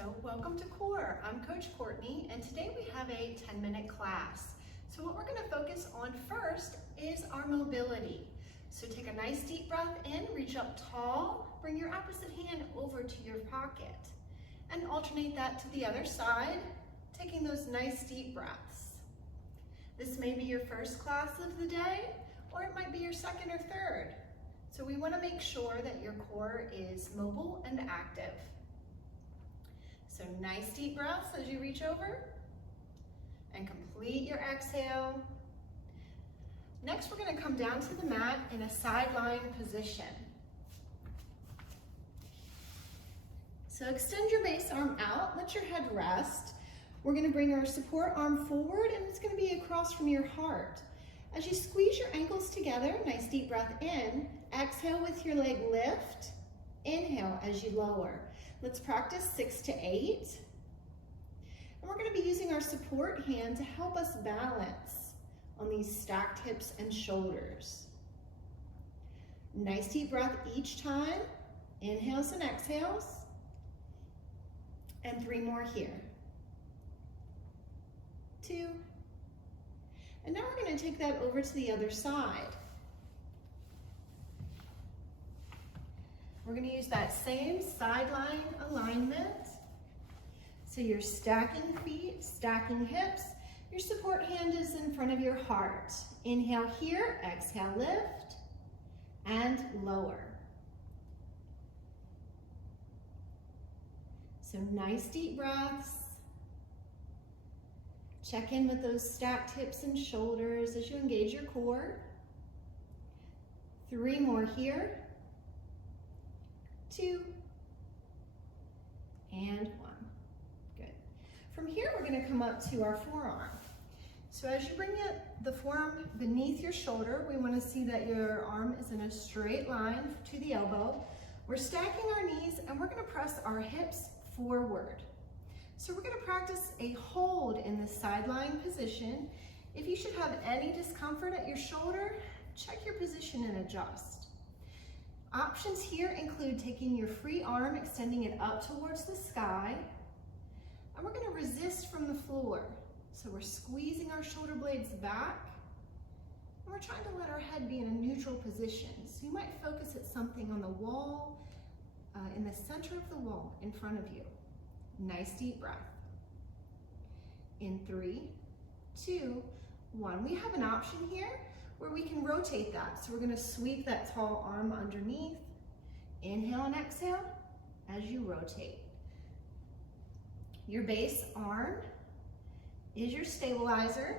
So welcome to Core. I'm Coach Courtney, and today we have a 10-minute class. So what we're going to focus on first is our mobility. So take a nice deep breath in, reach up tall, bring your opposite hand over to your pocket, and alternate that to the other side, taking those nice deep breaths. This may be your first class of the day, or it might be your second or third. So we want to make sure that your core is mobile and active. So nice deep breaths as you reach over and complete your exhale. Next, we're going to come down to the mat in a side lying position. So extend your base arm out, let your head rest. We're going to bring our support arm forward, and it's going to be across from your heart. As you squeeze your ankles together, nice deep breath in, exhale with your leg lift, inhale as you lower. Let's practice 6 to 8. And we're going to be using our support hand to help us balance on these stacked hips and shoulders. Nice deep breath each time, inhales and exhales, and 3 more here. 2. And now we're going to take that over to the other side. We're going to use that same sideline alignment. So you're stacking feet, stacking hips. Your support hand is in front of your heart. Inhale here, exhale, lift, and lower. So nice deep breaths. Check in with those stacked hips and shoulders as you engage your core. 3 more here. 2, and 1. Good. From here, we're going to come up to our forearm. So as you bring the forearm beneath your shoulder, we want to see that your arm is in a straight line to the elbow. We're stacking our knees, and we're going to press our hips forward. So we're going to practice a hold in the side lying position. If you should have any discomfort at your shoulder, check your position and adjust. Options here include taking your free arm, extending it up towards the sky, and we're going to resist from the floor. So we're squeezing our shoulder blades back, and we're trying to let our head be in a neutral position. So you might focus at something on the wall, in the center of the wall in front of you. Nice deep breath. In 3, 2, 1. We have an option here where we can rotate that. So we're going to sweep that tall arm underneath. Inhale and exhale as you rotate. Your base arm is your stabilizer.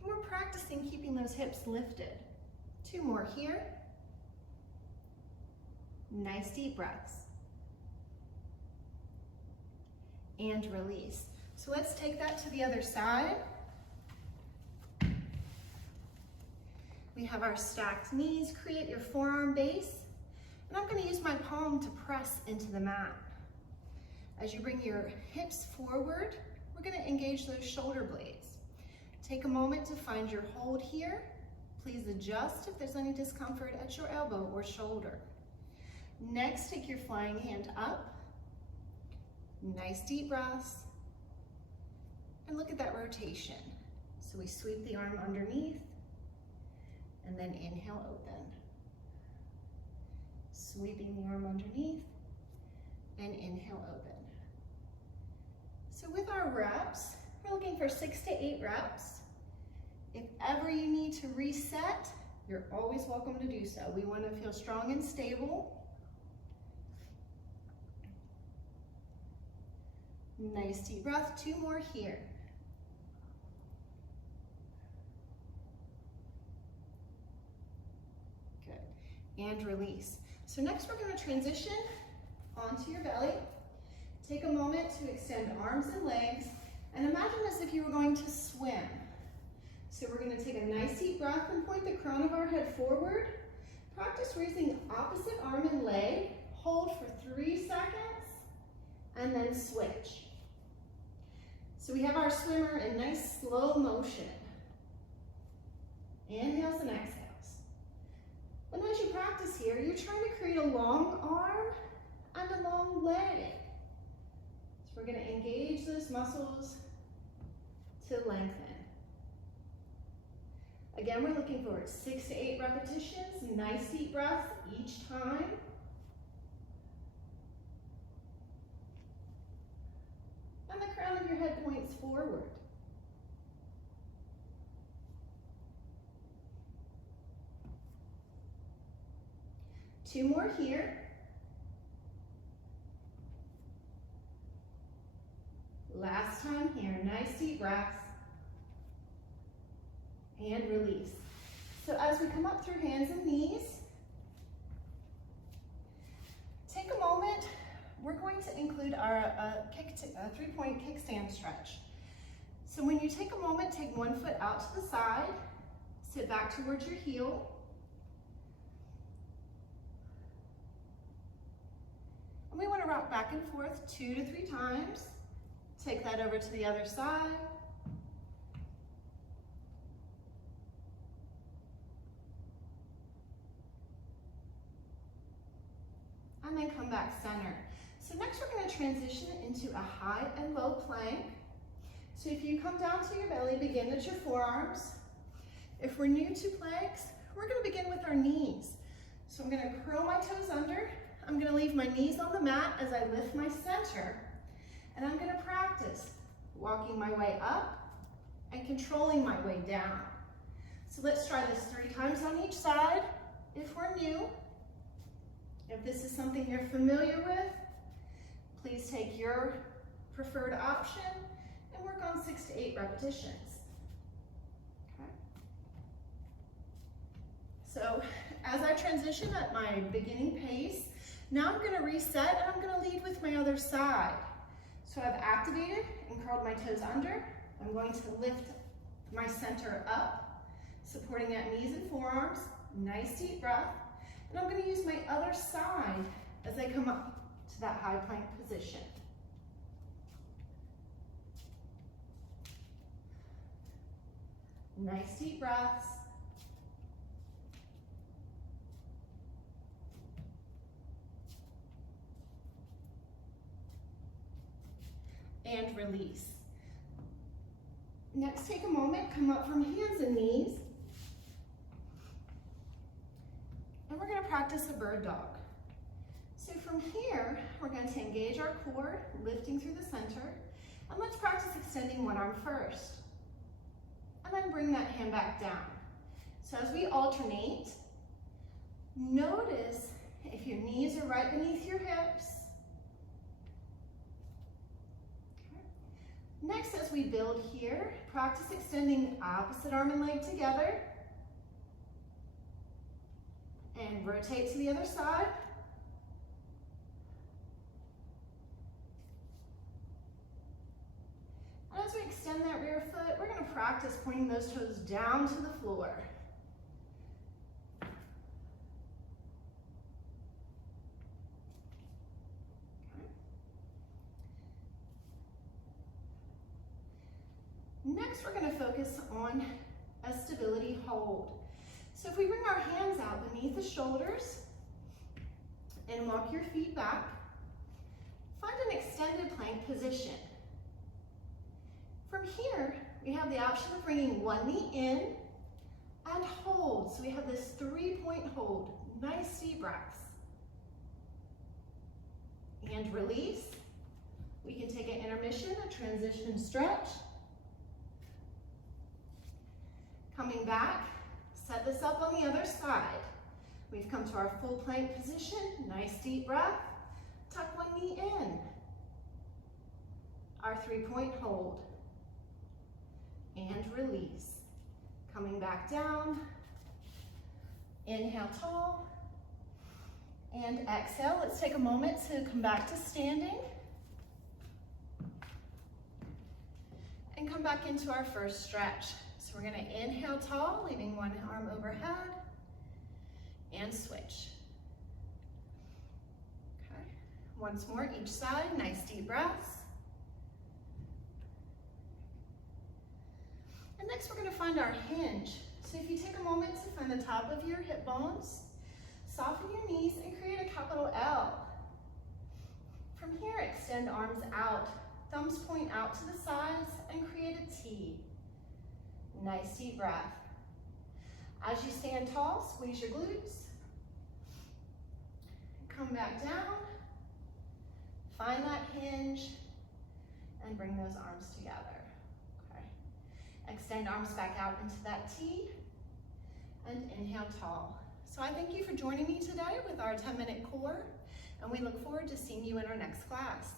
And we're practicing keeping those hips lifted. 2 more here. Nice deep breaths. And release. So let's take that to the other side. We have our stacked knees, create your forearm base, and I'm going to use my palm to press into the mat. As you bring your hips forward, we're going to engage those shoulder blades. Take a moment to find your hold here. Please adjust if there's any discomfort at your elbow or shoulder. Next, take your flying hand up. Nice deep breaths. And look at that rotation. So we sweep the arm underneath, and then inhale, open. Sweeping the arm underneath, and inhale, open. So with our reps, we're looking for 6 to 8 reps. If ever you need to reset, you're always welcome to do so. We want to feel strong and stable. Nice deep breath, 2 more here. Good, and release. So next we're going to transition onto your belly. Take a moment to extend arms and legs, and imagine as if you were going to swim. So we're going to take a nice deep breath and point the crown of our head forward. Practice raising opposite arm and leg. Hold for 3 seconds, and then switch. So we have our swimmer in nice slow motion. Inhales and exhales. And as you practice here, you're trying to create a long arm and a long leg. We're going to engage those muscles to lengthen. Again, we're looking for 6 to 8 repetitions, nice deep breaths each time. And the crown of your head points forward. Two more here. Last time here, nice deep breaths. And release. So as we come up through hands and knees, take a moment. We're going to include our 3-point kickstand stretch. So when you take a moment, take one foot out to the side, sit back towards your heel. And we want to rock back and forth 2 to 3 times. Take that over to the other side. And then come back center. So next we're going to transition into a high and low plank. So if you come down to your belly, begin at your forearms. If we're new to planks, we're going to begin with our knees. So I'm going to curl my toes under. I'm going to leave my knees on the mat as I lift my center. And I'm going to practice walking my way up and controlling my way down. So let's try this 3 times on each side if we're new. If this is something you're familiar with, please take your preferred option and work on 6 to 8 repetitions. Okay. So as I transition at my beginning pace, now I'm going to reset and I'm going to lead with my other side. So I've activated and curled my toes under. I'm going to lift my center up, supporting at knees and forearms. Nice deep breath. And I'm going to use my other side as I come up to that high plank position. Nice deep breaths. And release. Next, take a moment, come up from hands and knees. And we're going to practice a bird dog. So from here, we're going to engage our core, lifting through the center. And let's practice extending one arm first. And then bring that hand back down. So as we alternate, notice if your knees are right beneath your hips. Next, as we build here, practice extending opposite arm and leg together. And rotate to the other side. And as we extend that rear foot, we're going to practice pointing those toes down to the floor. Next, we're going to focus on a stability hold. So if we bring our hands out beneath the shoulders and walk your feet back, find an extended plank position. From here, we have the option of bringing one knee in and hold. So we have this 3-point hold. Nice deep breaths. And release. We can take an intermission, a transition stretch. Coming back, set this up on the other side. We've come to our full plank position. Nice deep breath. Tuck one knee in. Our 3-point hold. And release. Coming back down. Inhale tall. And exhale. Let's take a moment to come back to standing. And come back into our first stretch. So we're going to inhale tall, leaving one arm overhead, and switch. Okay. Once more, each side, nice deep breaths. And next we're going to find our hinge. So if you take a moment to find the top of your hip bones, soften your knees and create a capital L. From here, extend arms out thumbs point out to the sides and create a T. Nice deep breath. As you stand tall, squeeze your glutes. Come back down. Find that hinge and bring those arms together. Okay. Extend arms back out into that T and inhale tall. So I thank you for joining me today with our 10-minute core, and we look forward to seeing you in our next class.